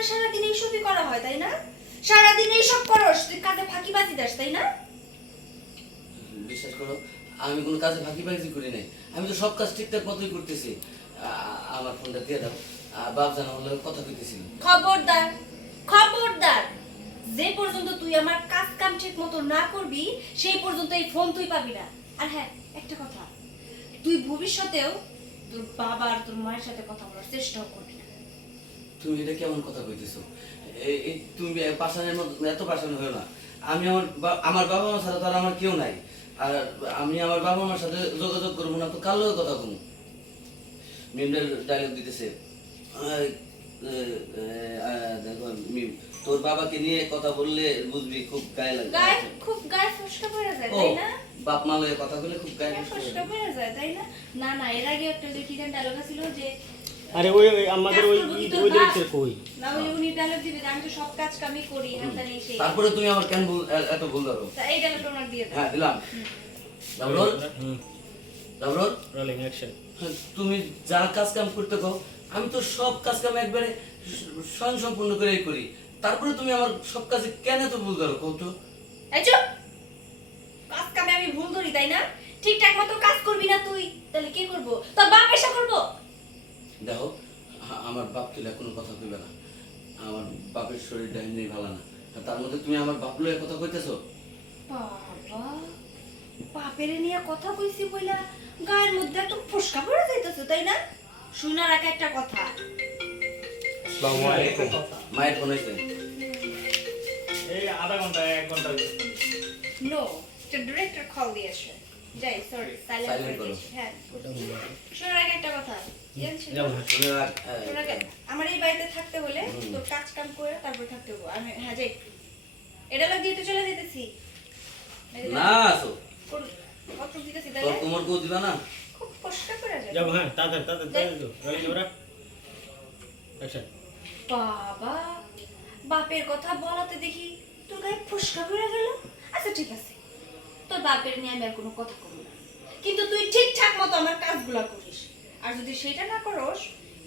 মানে সারাদিন এইসবই করা হয় তাই না? সারাদিন এইসব করস তুই কাজে ফাঁকিবাজি দাস তাই না? বিশ্বাস করো আমি কোনো কাজে ফাঁকি ফাঁকি করি নাই। আমি তো সব কাজ ঠিকঠাক মতোই করতেছি। আমার ফোনটা দিয়ে দাও। বাপ জানা হলে কথা কইতেছিল। খবরদার খবরদার। যে পর্যন্ত তুই আমার কাজ কাম ঠিক মতো না করবি সেই পর্যন্ত এই ফোন তুই পাবি না। আর হ্যাঁ একটা কথা। তুই ভবিষ্যতেও তোর বাবা আর তোর মায়ের সাথে কথা বলার চেষ্টাও করবি। তুমি এটা কেমন কথা কইতেছো? এই- তুমি পাশানের মতো এত পাশান হয়েও না। আমি আমার আমার বাবা মার সাথে তো আমার কেউ নাই। আর আমি আমার বাবা মার সাথে যোগাযোগ করব না তো কার কথা কমু? মিমডের ডায়লগ দিতেছে। দেখো মিম তোর বাবাকে নিয়ে কথা বললে বুঝবি খুব গায়ে লাগে খুব গায়ে ফসকা পড়ে যায় তাই না? বাপ মা লগে কথা বলে খুব গায়ে ফসকা পড়ে যায়। তাই না? না না এর আগে একটা যে কি ডায়লগ ছিল যে আরে ওই ওই আমাদের ওই ওই দিকে কই? না ওই উনি ডায়লগ দিবে আমি তো সব কাজ কামই করি হ্যাঁ তা নেই সেই তারপরে তুমি আমার কেন ভুল- এত ভুল ধরো? তা এই ডায়লগটা ওনার দিয়ে দাও হ্যাঁ দিলাম। জাবরুল? হুম। জাবরুল? রোলিং অ্যাকশন তুমি যা কাজ কাম করতে কও আমি তো সব কাজ কাম একবারে স্বয়ং সম্পূর্ণ করেই করি। তারপরে তুমি আমার সব কাজে কেন তো ভুল ধরো কও তো? এই চুপ! কাজ কামে আমি ভুল ধরি তাই না? ঠিকঠাক মতো কাজ করবি না তুই তাহলে কি করব? তোর বাপ এসে করব? দেখো আমার বাপ তুলে কোনো কথা কইবে না। আমার বাপের শরীরটা এমনি ভালো না। তার মধ্যে তুমি আমার বাপ লয়ে কথা কইতেছো? বাবা বাপেরে নিয়ে কথা কইছি বইলা গায়ের মধ্যে ফুসকা পড়ে যাইতেছে তাই না? শুনার আগে একটা কথা। আসসালামু আলাইকুম। মায়ের ফোন এই আধা ঘণ্টা এক ঘণ্টা। নো তো ডিরেক্টর কল দিয়েছে যাই সরি সাইলেন্ট করে। হ্যাঁ শোনার আগে একটা কথা জানছিস যাব হ্যাঁ। তুমি রাখ- হ্যাঁ, শোনার আগে আমার এই বাড়িতে থাকতে হলে তোর কাজ কাম করে তারপর থাকতে হবে। আমি হ্যাঁ যাই। এটা লাগ তো চলে যেতেছি। না আসো। তোর তাহলে তোমার দিবা না? খুব কষ্ট করে যায় যাব হ্যাঁ তাড়াতাড়ি তাড়াতাড়ি তাড়াতাড়ি রোলিং ক্যামেরা বাবা বাপের কথা বলাতে দেখি তোর গায়ে ফুসকা পড়ে গেল। আচ্ছা ঠিক আছে। তোর বাপের নিয়ে আমি আর কোনো কথা করব না। কিন্তু তুই ঠিকঠাক মতো আমার কাজগুলো করিস। আর যদি সেটা না করস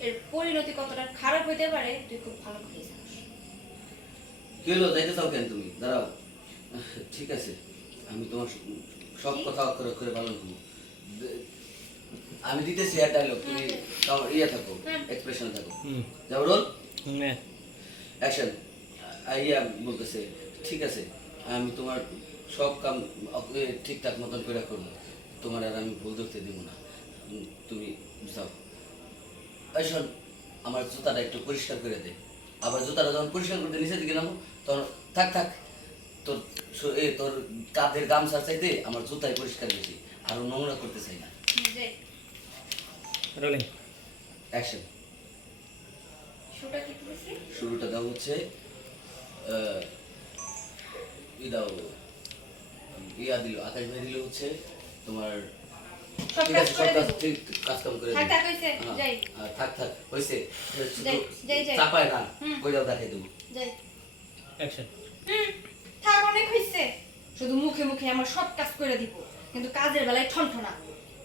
এর পরিণতি কতটা খারাপ হইতে পারে তুই খুব ভালো করে জানিস। কি হলো? যাইতে চাও কেন তুমি? দাঁড়াও। ঠিক আছে আমি তোমার সব কথা অক্ষরে অক্ষরে পালন করব। আমি দিতেছি এক ডায়লগ তুমি তাও ইয়ে থাকো এক্সপ্রেশন থাকো। হুম। জাবরুল হ্যাঁ অ্যাকশন ইয়া বলতেছে ঠিক আছে আমি তোমার সব কাম ঠিকঠাক মতন করে করব তোমার আর আমি ভুল ধরতে দিব না। তুমি যাও। শোন আমার জুতাটা একটু পরিষ্কার করে দে। আবার জুতাটা যখন পরিষ্কার করতে নিচে দিকে নামো তখন থাক থাক। তোর এ তোর কাঁধের গামছা চাইতে আমার জুতাই পরিষ্কার বেশি। আরও নোংরা করতে চাই না। রোলিং। অ্যাকশন। শুরুটা দাও হচ্ছে আহ, দাও। ইয়া দিল আকাশ ভাই দিল হচ্ছে তোমার। চাপায় না কইরাও দেবো। থাক অনেক শুধু মুখে মুখে আমার সব কাজ করে দিব। কিন্তু কাজের বেলায় ঠনঠনা।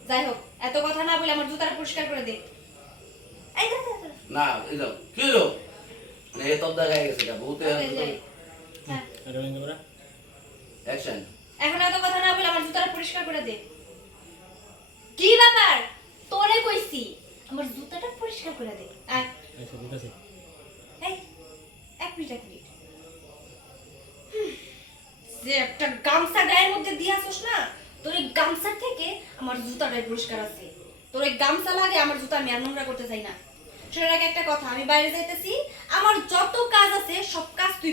যাই হোক এত কথা না বলে আমার জুতাটা পরিষ্কার করে দে। না এই কি হলো? মানে এ গেছে বহুত। হ্যাঁ, অ্যাকশন এখন এত কথা না বলে আমার জুতাটা পরিষ্কার করে দে। কি ব্যাপার? তোরে কইছি আমার জুতাটা পরিষ্কার করে দে। এই এক মিনিট এক মিনিট। যে একটা গামছা গায়ের মধ্যে দিয়ে আসোস না তোর এই গামছা থেকে আমার জুতাটাই পরিষ্কার আছে। তোর এই গামছা লাগে আমার জুতা আমি আর নোংরা করতে চাই না। সেটার আগে একটা কথা আমি বাইরে যাইতেছি আমার যত কাজ আছে সব কাজ তুই